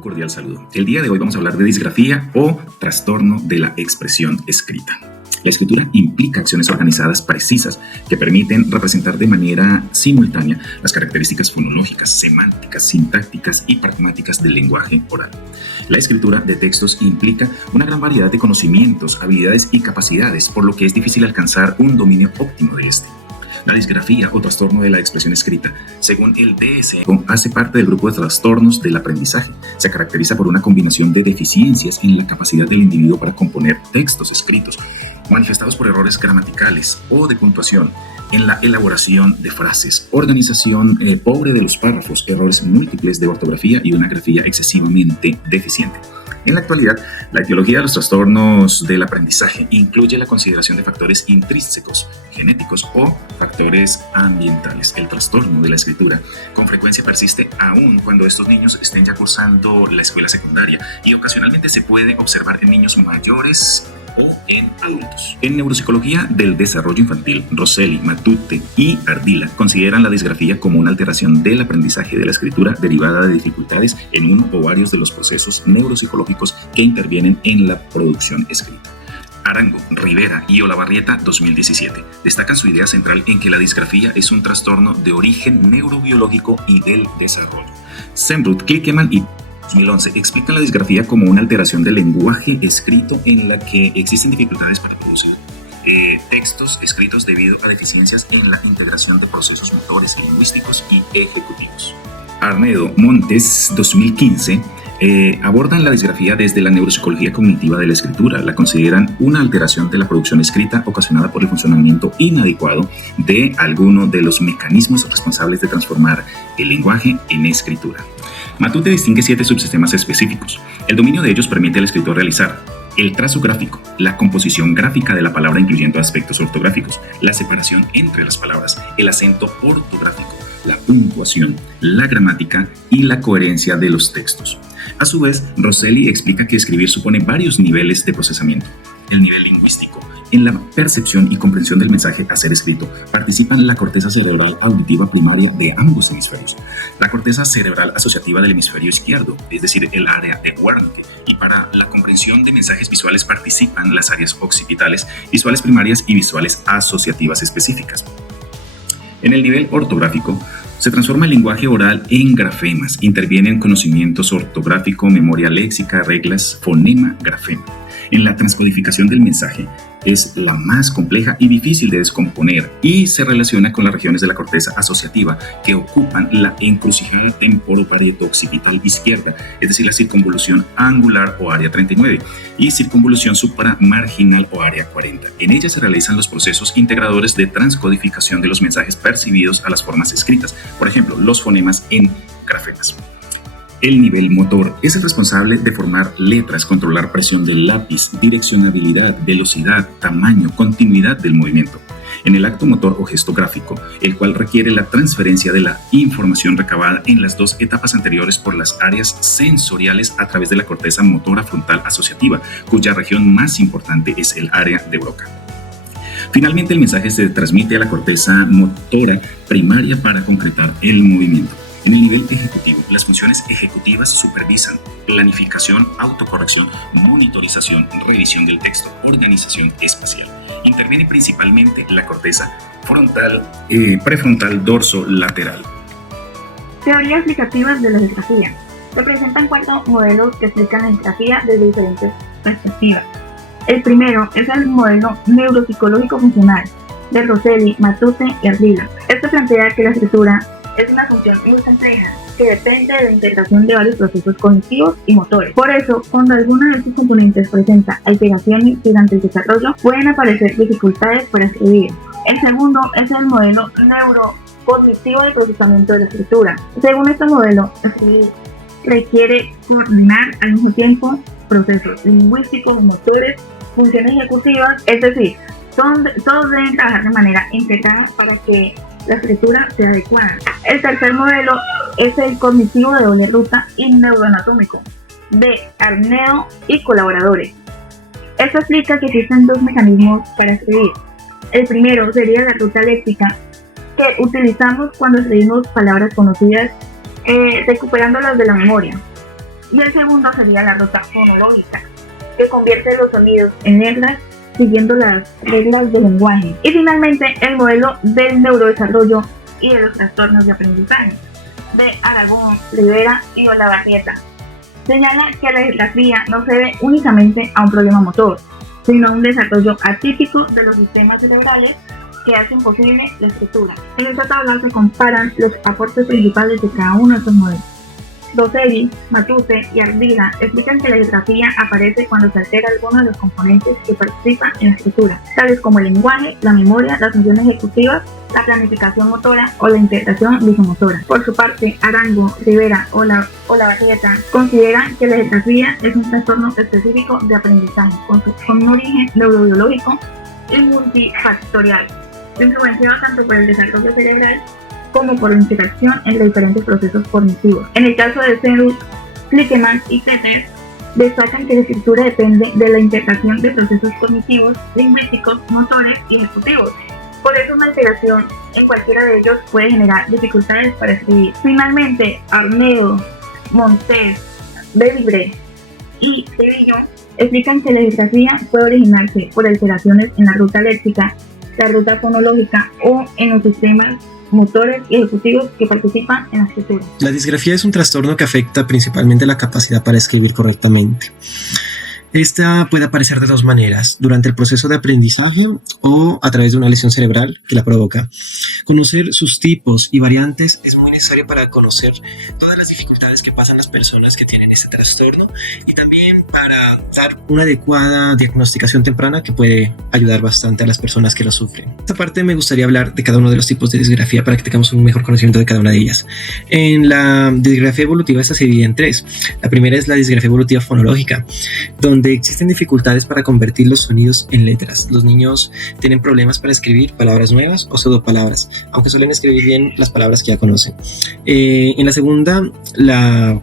Un cordial saludo. El día de hoy vamos a hablar de disgrafía o trastorno de la expresión escrita. La escritura implica acciones organizadas precisas que permiten representar de manera simultánea las características fonológicas, semánticas, sintácticas y pragmáticas del lenguaje oral. La escritura de textos implica una gran variedad de conocimientos, habilidades y capacidades, por lo que es difícil alcanzar un dominio óptimo de este. La disgrafía o trastorno de la expresión escrita, según el DSM, hace parte del grupo de trastornos del aprendizaje. Se caracteriza por una combinación de deficiencias en la capacidad del individuo para componer textos escritos, manifestados por errores gramaticales o de puntuación, en la elaboración de frases, organización pobre de los párrafos, errores múltiples de ortografía y una grafía excesivamente deficiente. En la actualidad, la etiología de los trastornos del aprendizaje incluye la consideración de factores intrínsecos, genéticos o factores ambientales. El trastorno de la escritura con frecuencia persiste aún cuando estos niños estén ya cursando la escuela secundaria y ocasionalmente se puede observar en niños mayores o en adultos. En neuropsicología del desarrollo infantil, Rosselli, Matute y Ardila consideran la disgrafía como una alteración del aprendizaje de la escritura derivada de dificultades en uno o varios de los procesos neuropsicológicos que intervienen en la producción escrita. Arango, Rivera y Olavarrieta, 2017, destacan su idea central en que la disgrafía es un trastorno de origen neurobiológico y del desarrollo. Semruth, Klickeman y 2011 explican la disgrafía como una alteración del lenguaje escrito en la que existen dificultades para producir textos escritos debido a deficiencias en la integración de procesos motores, lingüísticos y ejecutivos. Arnedo, Montes, 2015, abordan la disgrafía desde la neuropsicología cognitiva de la escritura. La consideran una alteración de la producción escrita ocasionada por el funcionamiento inadecuado de alguno de los mecanismos responsables de transformar el lenguaje en escritura. Matute distingue 7 subsistemas específicos. El dominio de ellos permite al escritor realizar el trazo gráfico, la composición gráfica de la palabra incluyendo aspectos ortográficos, la separación entre las palabras, el acento ortográfico, la puntuación, la gramática y la coherencia de los textos. A su vez, Rosselli explica que escribir supone varios niveles de procesamiento. El nivel lingüístico. En la percepción y comprensión del mensaje a ser escrito participan la corteza cerebral auditiva primaria de ambos hemisferios, la corteza cerebral asociativa del hemisferio izquierdo, es decir, el área de Wernicke, y para la comprensión de mensajes visuales participan las áreas occipitales, visuales primarias y visuales asociativas específicas. En el nivel ortográfico, se transforma el lenguaje oral en grafemas, intervienen conocimientos ortográfico, memoria léxica, reglas, fonema, grafema. En la transcodificación del mensaje es la más compleja y difícil de descomponer y se relaciona con las regiones de la corteza asociativa que ocupan la encrucijada temporoparieto-occipital izquierda, es decir, la circunvolución angular o área 39 y circunvolución supramarginal o área 40. En ella se realizan los procesos integradores de transcodificación de los mensajes percibidos a las formas escritas, por ejemplo, los fonemas en grafemas. El nivel motor es el responsable de formar letras, controlar presión del lápiz, direccionabilidad, velocidad, tamaño, continuidad del movimiento. En el acto motor o gesto gráfico, el cual requiere la transferencia de la información recabada en las dos etapas anteriores por las áreas sensoriales a través de la corteza motora frontal asociativa, cuya región más importante es el área de Broca. Finalmente, el mensaje se transmite a la corteza motora primaria para concretar el movimiento. En el nivel ejecutivo, las funciones ejecutivas supervisan planificación, autocorrección, monitorización, revisión del texto, organización espacial. Interviene principalmente la corteza frontal, prefrontal, dorso, lateral. Teorías explicativas de la disgrafía. Se presentan 4 modelos que explican la disgrafía desde diferentes perspectivas. El primero es el modelo neuropsicológico funcional de Rosselli, Matute y Ardila. Este plantea que la escritura es una función muy compleja que depende de la integración de varios procesos cognitivos y motores. Por eso, cuando alguno de estos componentes presenta alteraciones durante el desarrollo, pueden aparecer dificultades para escribir. El segundo es el modelo neurocognitivo de procesamiento de la escritura. Según este modelo, escribir requiere coordinar al mismo tiempo procesos lingüísticos, motores, funciones ejecutivas, es decir, todos deben trabajar de manera integrada para que la escritura sea adecuada. El tercer modelo es el cognitivo de doble ruta y neuroanatómico de Arnedo y colaboradores. Esto explica que existen 2 mecanismos para escribir. El primero sería la ruta léxica, que utilizamos cuando escribimos palabras conocidas, recuperándolas de la memoria. Y el segundo sería la ruta fonológica, que convierte los sonidos en letras siguiendo las reglas del lenguaje. Y finalmente, el modelo del neurodesarrollo y de los trastornos de aprendizaje, de Aragón, Rivera y Olavarrieta. Señala que la disgrafía no se debe únicamente a un problema motor, sino a un desarrollo atípico de los sistemas cerebrales que hacen posible la escritura. En esta tabla se comparan los aportes principales de cada uno de estos modelos. Rosselli, Matute y Ardila explican que la disgrafía aparece cuando se altera alguno de los componentes que participan en la escritura, tales como el lenguaje, la memoria, las funciones ejecutivas, la planificación motora o la integración visomotora. Por su parte, Arango, Rivera o Olavarrieta consideran que la disgrafía es un trastorno específico de aprendizaje con un origen neurobiológico y multifactorial, influenciado tanto por el desarrollo cerebral como por la interacción entre diferentes procesos cognitivos. En el caso de Serus, Klickemann y Teter, destacan que la escritura depende de la integración de procesos cognitivos, lingüísticos, motores y ejecutivos. Por eso una alteración en cualquiera de ellos puede generar dificultades para escribir. Finalmente, Arnedo, Montes, Belibre y Sevillo explican que la disgrafía puede originarse por alteraciones en la ruta léxica, la ruta fonológica o en los sistemas motores y ejecutivos que participan en la escritura. La disgrafía es un trastorno que afecta principalmente la capacidad para escribir correctamente. Esta puede aparecer de dos maneras, durante el proceso de aprendizaje o a través de una lesión cerebral que la provoca. Conocer sus tipos y variantes es muy necesario para conocer todas las dificultades que pasan las personas que tienen este trastorno y también para dar una adecuada diagnosticación temprana que puede ayudar bastante a las personas que lo sufren. En esta parte me gustaría hablar de cada uno de los tipos de disgrafía para que tengamos un mejor conocimiento de cada una de ellas. En la disgrafía evolutiva esta se divide en tres. La primera es la disgrafía evolutiva fonológica, donde existen dificultades para convertir los sonidos en letras. Los niños tienen problemas para escribir palabras nuevas o pseudopalabras, aunque suelen escribir bien las palabras que ya conocen. En la segunda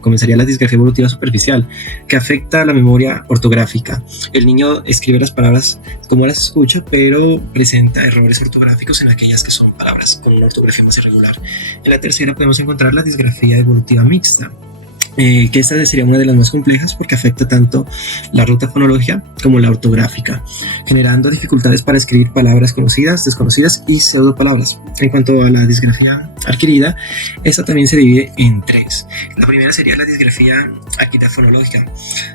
comenzaría la disgrafía evolutiva superficial, que afecta la memoria ortográfica. El niño escribe las palabras como las escucha, pero presenta errores ortográficos en aquellas que son palabras con una ortografía más irregular. En la tercera podemos encontrar la disgrafía evolutiva mixta, que esta sería una de las más complejas porque afecta tanto la ruta fonológica como la ortográfica, generando dificultades para escribir palabras conocidas, desconocidas y pseudopalabras. En cuanto a la disgrafía adquirida, esta también se divide en tres. La primera sería la disgrafía adquirida fonológica,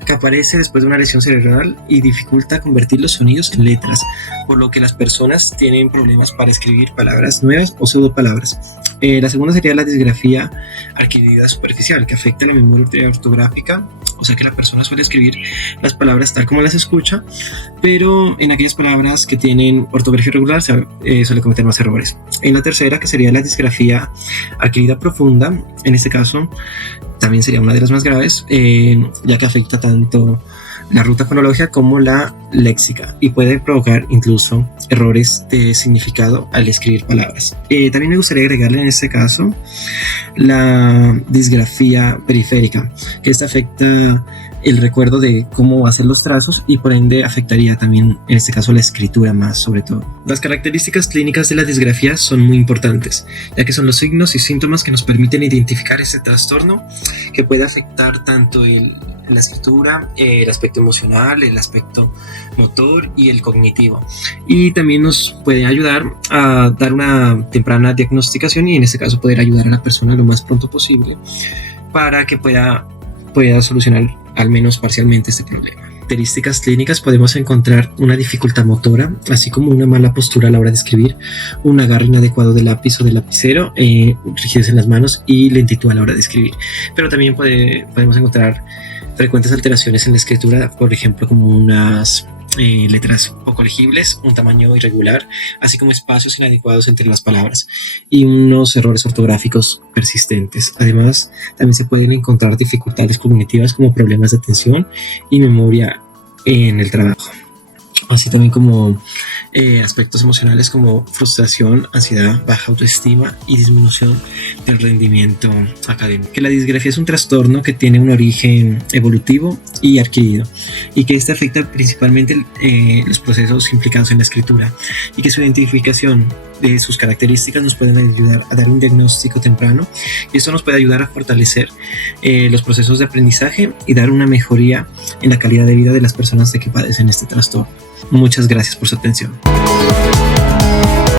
que aparece después de una lesión cerebral y dificulta convertir los sonidos en letras, por lo que las personas tienen problemas para escribir palabras nuevas o pseudopalabras. La segunda sería la disgrafía adquirida superficial, que afecta la memoria ortográfica, o sea que la persona suele escribir las palabras tal como las escucha, pero en aquellas palabras que tienen ortografía irregular suele cometer más errores. En la tercera, que sería la disgrafía adquirida profunda, en este caso también sería una de las más graves, ya que afecta tanto la ruta fonológica como la léxica y puede provocar incluso errores de significado al escribir palabras. También me gustaría agregarle en este caso la disgrafía periférica, que esta afecta el recuerdo de cómo hacer los trazos y por ende afectaría también en este caso la escritura más sobre todo. Las características clínicas de la disgrafía son muy importantes, ya que son los signos y síntomas que nos permiten identificar este trastorno que puede afectar tanto la escritura, el aspecto emocional, el aspecto motor y el cognitivo, y también nos puede ayudar a dar una temprana diagnosticación y en este caso poder ayudar a la persona lo más pronto posible para que pueda solucionar al menos parcialmente este problema. Características clínicas podemos encontrar una dificultad motora, así como una mala postura a la hora de escribir, un agarre inadecuado del lápiz o del lapicero, rigidez en las manos y lentitud a la hora de escribir. Pero también podemos encontrar frecuentes alteraciones en la escritura, por ejemplo como unas letras poco legibles, un tamaño irregular, así como espacios inadecuados entre las palabras y unos errores ortográficos persistentes. Además, también se pueden encontrar dificultades cognitivas como problemas de atención y memoria en el trabajo, así también como aspectos emocionales como frustración, ansiedad, baja autoestima y disminución del rendimiento académico. Que la disgrafía es un trastorno que tiene un origen evolutivo y adquirido y que este afecta principalmente los procesos implicados en la escritura y que su identificación sus características nos pueden ayudar a dar un diagnóstico temprano, y esto nos puede ayudar a fortalecer los procesos de aprendizaje y dar una mejoría en la calidad de vida de las personas que padecen este trastorno. Muchas gracias por su atención.